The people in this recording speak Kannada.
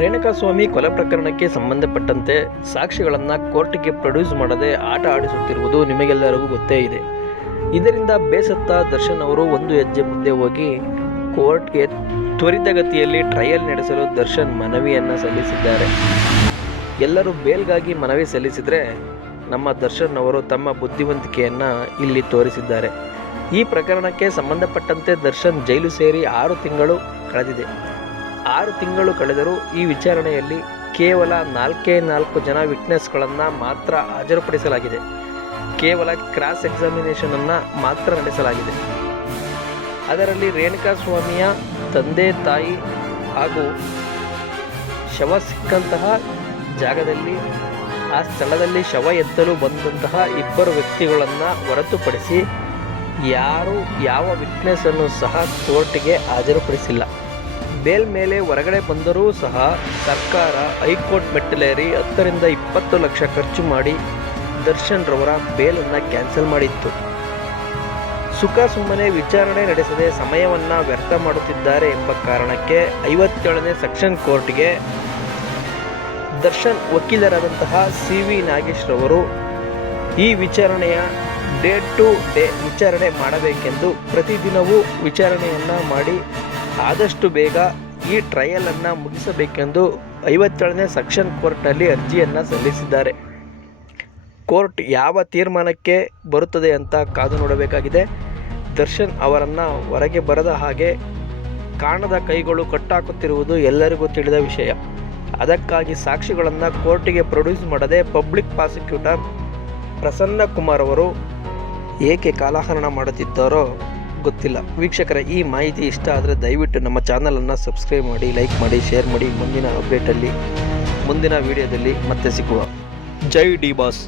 ರೇಣುಕಾಸ್ವಾಮಿ ಕೊಲೆ ಪ್ರಕರಣಕ್ಕೆ ಸಂಬಂಧಪಟ್ಟಂತೆ ಸಾಕ್ಷಿಗಳನ್ನು ಕೋರ್ಟ್ಗೆ ಪ್ರೊಡ್ಯೂಸ್ ಮಾಡದೆ ಆಟ ಆಡಿಸುತ್ತಿರುವುದು ನಿಮಗೆಲ್ಲರಿಗೂ ಗೊತ್ತೇ ಇದೆ. ಇದರಿಂದ ಬೇಸತ್ತ ದರ್ಶನ್ ಅವರು ಒಂದು ಹೆಜ್ಜೆ ಮುಂದೆ ಹೋಗಿ ಕೋರ್ಟ್ಗೆ ತ್ವರಿತಗತಿಯಲ್ಲಿ ಟ್ರಯಲ್ ನಡೆಸಲು ದರ್ಶನ್ ಮನವಿಯನ್ನು ಸಲ್ಲಿಸಿದ್ದಾರೆ. ಎಲ್ಲರೂ ಬೇಲ್ಗಾಗಿ ಮನವಿ ಸಲ್ಲಿಸಿದರೆ ನಮ್ಮ ದರ್ಶನ್ ಅವರು ತಮ್ಮ ಬುದ್ಧಿವಂತಿಕೆಯನ್ನು ಇಲ್ಲಿ ತೋರಿಸಿದ್ದಾರೆ. ಈ ಪ್ರಕರಣಕ್ಕೆ ಸಂಬಂಧಪಟ್ಟಂತೆ ದರ್ಶನ್ ಜೈಲು ಸೇರಿ ಆರು ತಿಂಗಳು ಕಳೆದಿದೆ. ಆರು ತಿಂಗಳು ಕಳೆದರೂ ಈ ವಿಚಾರಣೆಯಲ್ಲಿ ಕೇವಲ ನಾಲ್ಕೇ ನಾಲ್ಕು ಜನ ವಿಟ್ನೆಸ್ಗಳನ್ನು ಮಾತ್ರ ಹಾಜರುಪಡಿಸಲಾಗಿದೆ. ಕೇವಲ ಕ್ರಾಸ್ ಎಕ್ಸಾಮಿನೇಷನನ್ನು ಮಾತ್ರ ನಡೆಸಲಾಗಿದೆ. ಅದರಲ್ಲಿ ರೇಣುಕಾ ಸ್ವಾಮಿಯ ತಂದೆ, ತಾಯಿ ಹಾಗೂ ಶವ ಸಿಕ್ಕಂತಹ ಜಾಗದಲ್ಲಿ, ಆ ಸ್ಥಳದಲ್ಲಿ ಶವ ಎತ್ತಲು ಬಂದಂತಹ ಇಬ್ಬರು ವ್ಯಕ್ತಿಗಳನ್ನು ಹೊರತುಪಡಿಸಿ ಯಾರು ಯಾವ ವಿಟ್ನೆಸ್ ಅನ್ನು ಸಹ ಕೋರ್ಟ್ಗೆ ಹಾಜರುಪಡಿಸಿಲ್ಲ. ಬೇಲ್ ಮೇಲೆ ಹೊರಗಡೆ ಬಂದರೂ ಸಹ ಸರ್ಕಾರ ಹೈಕೋರ್ಟ್ ಮೆಟ್ಟಲೇರಿ ಹತ್ತರಿಂದ ಇಪ್ಪತ್ತು ಲಕ್ಷ ಖರ್ಚು ಮಾಡಿ ದರ್ಶನ್ ರವರ ಬೇಲನ್ನು ಕ್ಯಾನ್ಸಲ್ ಮಾಡಿತ್ತು. ಸುಖ ಸುಮ್ಮನೆ ವಿಚಾರಣೆ ನಡೆಸದೆ ಸಮಯವನ್ನು ವ್ಯರ್ಥ ಮಾಡುತ್ತಿದ್ದಾರೆ ಎಂಬ ಕಾರಣಕ್ಕೆ ಐವತ್ತೇಳನೇ ಸೆಕ್ಷನ್ ಕೋರ್ಟ್ಗೆ ದರ್ಶನ್ ವಕೀಲರಾದಂತಹ ಸಿ ವಿ ನಾಗೇಶ್ ರವರು ಈ ವಿಚಾರಣೆಯ ಡೇ ಟು ಡೇ ವಿಚಾರಣೆ ಮಾಡಬೇಕೆಂದು ಪ್ರತಿದಿನವೂ ವಿಚಾರಣೆಯನ್ನು ಮಾಡಿ ಆದಷ್ಟು ಬೇಗ ಈ ಟ್ರಯಲನ್ನು ಮುಗಿಸಬೇಕೆಂದು ಐವತ್ತೇಳನೇ ಸೆಕ್ಷನ್ ಕೋರ್ಟ್ನಲ್ಲಿ ಅರ್ಜಿಯನ್ನು ಸಲ್ಲಿಸಿದ್ದಾರೆ. ಕೋರ್ಟ್ ಯಾವ ತೀರ್ಮಾನಕ್ಕೆ ಬರುತ್ತದೆ ಅಂತ ಕಾದು ನೋಡಬೇಕಾಗಿದೆ. ದರ್ಶನ್ ಅವರನ್ನು ಹೊರಗೆ ಬರದ ಹಾಗೆ ಕಾಣದ ಕೈಗಳು ಕಟ್ಟಾಕುತ್ತಿರುವುದು ಎಲ್ಲರಿಗೂ ತಿಳಿದ ವಿಷಯ. ಅದಕ್ಕಾಗಿ ಸಾಕ್ಷಿಗಳನ್ನು ಕೋರ್ಟಿಗೆ ಪ್ರೊಡ್ಯೂಸ್ ಮಾಡದೆ ಪಬ್ಲಿಕ್ ಪ್ರಾಸಿಕ್ಯೂಟರ್ ಪ್ರಸನ್ನ ಕುಮಾರ್ ಅವರು ಏಕೆ ಕಾಲಹರಣ ಮಾಡುತ್ತಿದ್ದಾರೋ ಗೊತ್ತಿಲ್ಲ. ವೀಕ್ಷಕರ, ಈ ಮಾಹಿತಿ ಇಷ್ಟ ಆದರೆ ದಯವಿಟ್ಟು ನಮ್ಮ ಚಾನಲನ್ನು ಸಬ್ಸ್ಕ್ರೈಬ್ ಮಾಡಿ ಲೈಕ್ ಮಾಡಿ ಶೇರ್ ಮಾಡಿ. ಮುಂದಿನ ಅಪ್ಡೇಟಲ್ಲಿ ಮುಂದಿನ ವಿಡಿಯೋದಲ್ಲಿ ಮತ್ತೆ ಸಿಗುವ. Jai D boss.